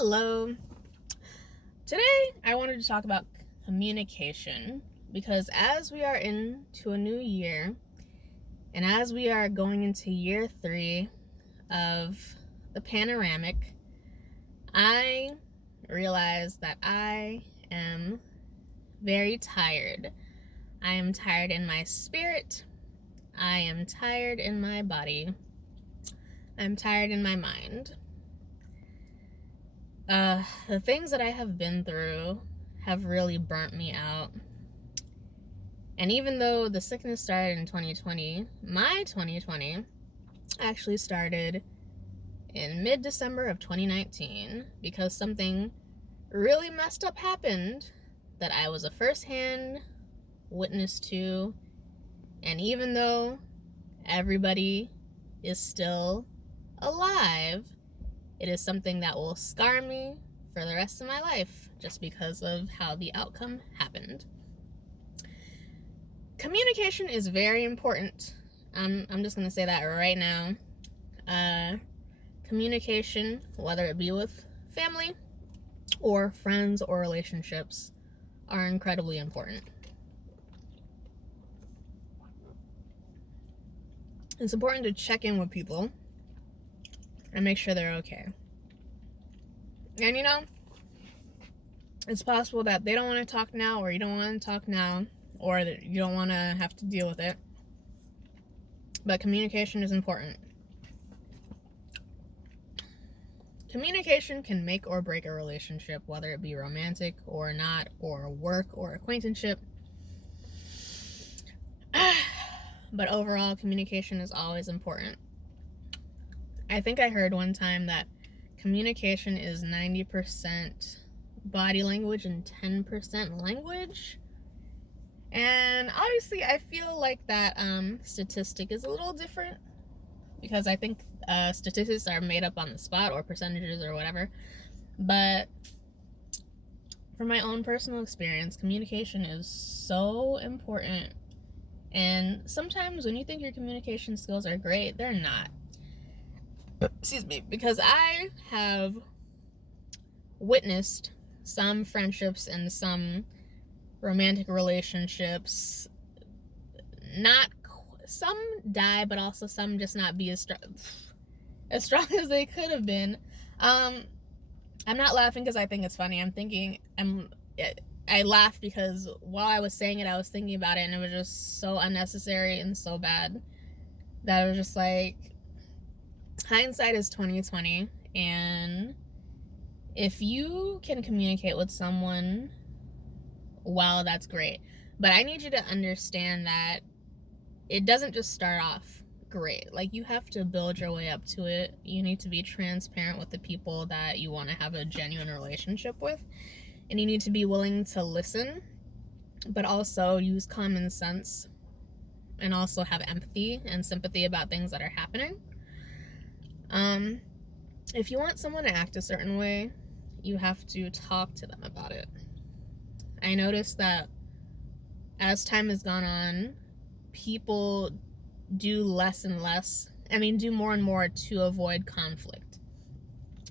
Hello. Today I wanted to talk about communication because as we are into a new year and as we are going into year 3 of the panoramic, I realized that I am very tired. I am tired in my spirit. I am tired in my body. I'm tired in my mind. The things that I have been through have really burnt me out. And even though the sickness started in 2020, my 2020 actually started in mid-December of 2019 because something really messed up happened that I was a first-hand witness to. And even though everybody is still alive, it is something that will scar me for the rest of my life just because of how the outcome happened. Communication is very important. I'm just going to say that right now. Communication, whether it be with family or friends or relationships, are incredibly important. It's important to check in with people and make sure they're okay. And it's possible that they don't want to talk now, or you don't want to talk now, or that you don't want to have to deal with it. But communication is important. Communication can make or break a relationship, whether it be romantic or not, or work or acquaintanceship. But overall, communication is always important. I think I heard one time that communication is 90% body language and 10% language. And obviously, I feel like that statistic is a little different because I think statistics are made up on the spot, or percentages or whatever. But from my own personal experience, communication is so important. And sometimes when you think your communication skills are great, they're not. Excuse me, because I have witnessed some friendships and some romantic relationships some die, but also some just not be as strong as they could have been. I'm not laughing because I think it's funny. I laughed because while I was saying it, I was thinking about it, and it was just so unnecessary and so bad that I was just like, hindsight is 2020, and if you can communicate with someone, well, that's great. But I need you to understand that it doesn't just start off great. Like, you have to build your way up to it. You need to be transparent with the people that you want to have a genuine relationship with. And you need to be willing to listen, but also use common sense and also have empathy and sympathy about things that are happening. If you want someone to act a certain way, you have to talk to them about it. I noticed that as time has gone on, people do less and less. Do more and more to avoid conflict,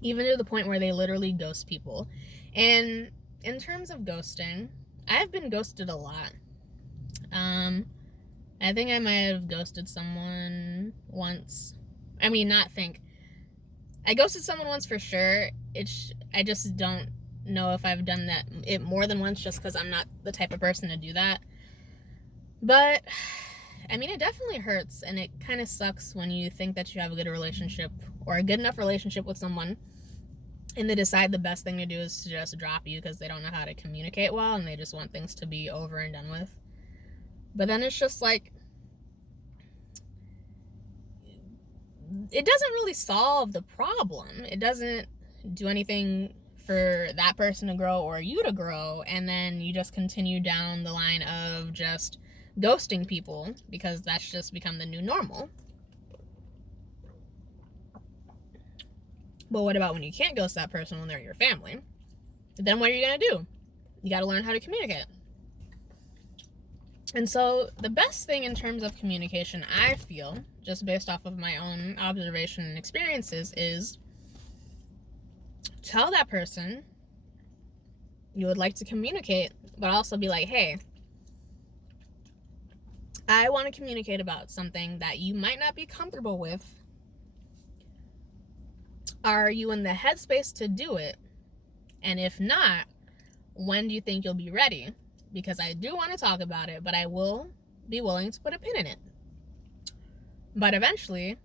even to the point where they literally ghost people. And in terms of ghosting, I've been ghosted a lot. I think I might have ghosted someone once. I ghosted someone once for sure. I just don't know if I've done it more than once, just because I'm not the type of person to do that. But it definitely hurts, and it kind of sucks when you think that you have a good relationship or a good enough relationship with someone, and they decide the best thing to do is to just drop you because they don't know how to communicate well, and they just want things to be over and done with. But then it's just like, it doesn't really solve the problem. It doesn't do anything for that person to grow or you to grow, and then you just continue down the line of just ghosting people because that's just become the new normal. But what about when you can't ghost that person when they're your family? Then what are you going to do? You got to learn how to communicate. And so the best thing in terms of communication, I feel, just based off of my own observation and experiences, is tell that person you would like to communicate, but also be like, hey, I want to communicate about something that you might not be comfortable with. Are you in the headspace to do it? And if not, when do you think you'll be ready? Because I do want to talk about it, but I will be willing to put a pin in it. But eventually,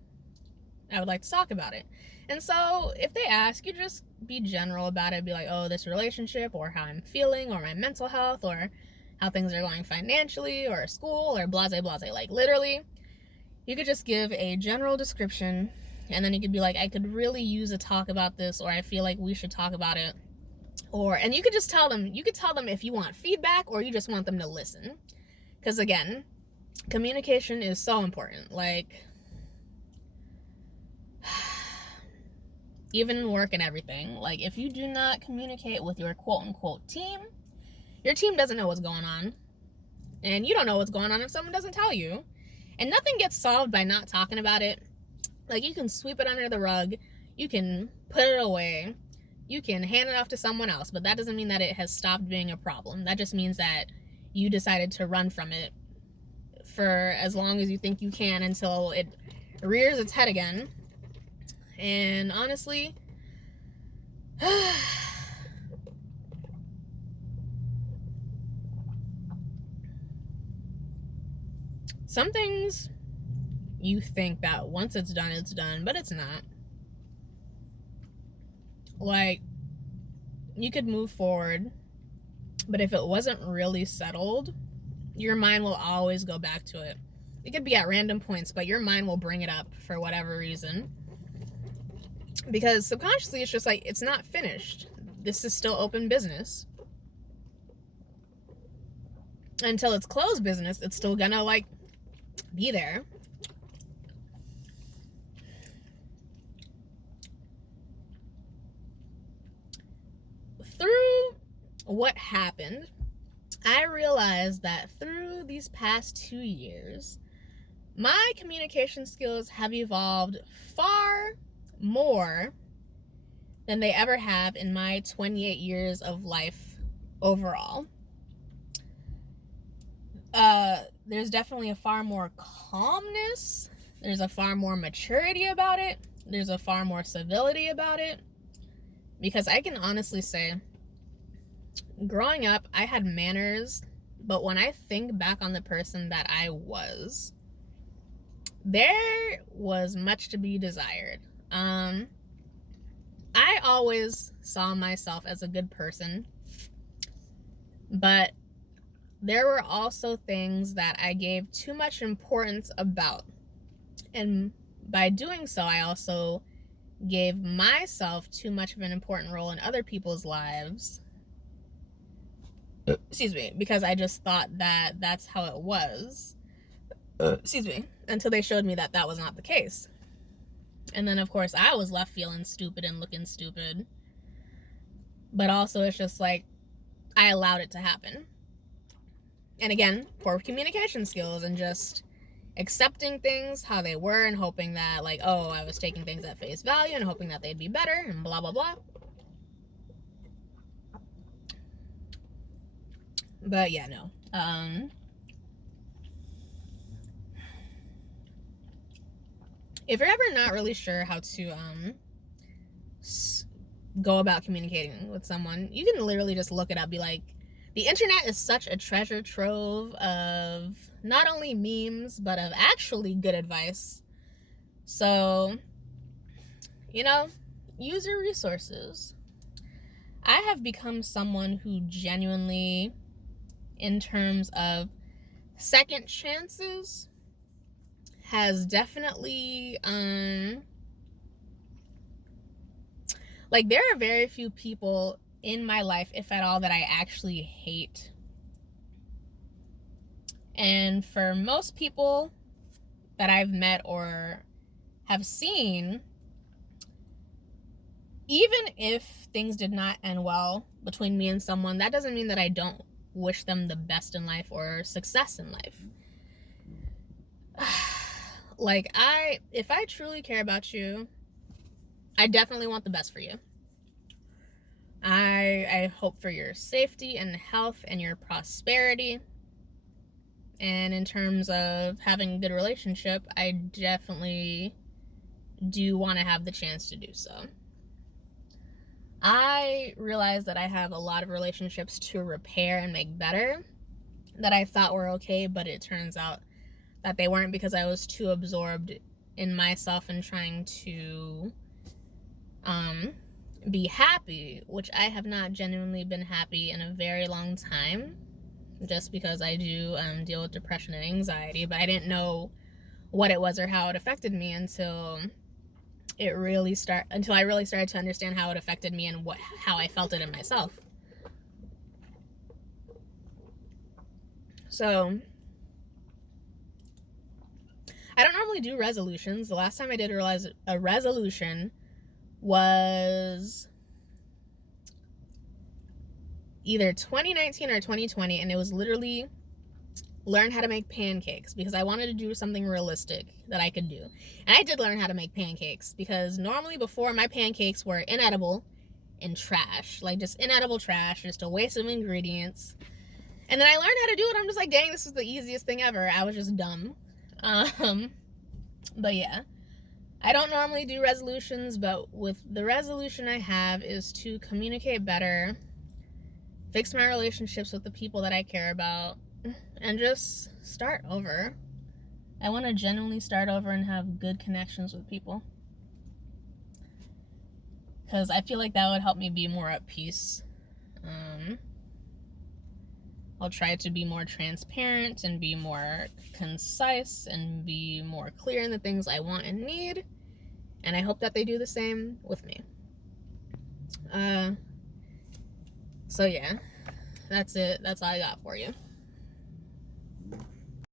I would like to talk about it. And so if they ask, you just be general about it. Be like, oh, this relationship, or how I'm feeling, or my mental health, or how things are going financially, or school, or blase, blase. Like, literally, you could just give a general description, and then you could be like, I could really use a talk about this, or I feel like we should talk about it. And you could just tell them, if you want feedback or you just want them to listen. Because again, communication is so important. Like, even in work and everything, like, if you do not communicate with your quote unquote team, your team doesn't know what's going on. And you don't know what's going on if someone doesn't tell you. And nothing gets solved by not talking about it. Like, you can sweep it under the rug, you can put it away, you can hand it off to someone else, but that doesn't mean that it has stopped being a problem. That just means that you decided to run from it for as long as you think you can until it rears its head again. And honestly, some things you think that once it's done, but it's not. Like, you could move forward, but if it wasn't really settled, your mind will always go back to it. It could be at random points, but your mind will bring it up for whatever reason. Because subconsciously, it's just like, it's not finished. This is still open business. Until it's closed business, it's still gonna, like, be there. Through what happened, I realized that through these past 2 years, my communication skills have evolved far more than they ever have in my 28 years of life overall. There's definitely a far more calmness. There's a far more maturity about it. There's a far more civility about it. Because I can honestly say, growing up, I had manners, but when I think back on the person that I was, there was much to be desired. I always saw myself as a good person, but there were also things that I gave too much importance about. And by doing so, I also gave myself too much of an important role in other people's lives. Excuse me, because I just thought that that's how it was. Excuse me, until they showed me that that was not the case. And then, of course, I was left feeling stupid and looking stupid. But also, it's just like, I allowed it to happen. And again, poor communication skills and just accepting things how they were and hoping that, like, oh, I was taking things at face value and hoping that they'd be better and blah, blah, blah. But yeah, no. If you're ever not really sure how to go about communicating with someone, you can literally just look it up. Be like, the internet is such a treasure trove of not only memes, but of actually good advice. So, use your resources. I have become someone who genuinely, in terms of second chances, has definitely, like, there are very few people in my life, if at all, that I actually hate. And for most people that I've met or have seen, even if things did not end well between me and someone, that doesn't mean that I don't wish them the best in life or success in life. Like, if I truly care about you, I definitely want the best for you. I hope for your safety and health and your prosperity. And in terms of having a good relationship, I definitely do want to have the chance to do so. I realize that I have a lot of relationships to repair and make better that I thought were okay, but it turns out that they weren't, because I was too absorbed in myself and trying to be happy, which I have not genuinely been happy in a very long time, just because I do deal with depression and anxiety, but I didn't know what it was or how it affected me until I really started to understand how it affected me and how I felt it in myself. So I don't normally do resolutions. The last time I did a resolution was either 2019 or 2020, and it was literally learn how to make pancakes, because I wanted to do something realistic that I could do. And I did learn how to make pancakes, because normally before, my pancakes were inedible and trash, like just inedible trash, just a waste of ingredients. And then I learned how to do it. I'm just like, dang, this is the easiest thing ever. I was just dumb. But yeah, I don't normally do resolutions, but with the resolution I have is to communicate better, fix my relationships with the people that I care about, and just start over. I want to genuinely start over and have good connections with people, because I feel like that would help me be more at peace. I'll try to be more transparent and be more concise and be more clear in the things I want and need, and I hope that they do the same with me. So yeah, that's it. That's all I got for you.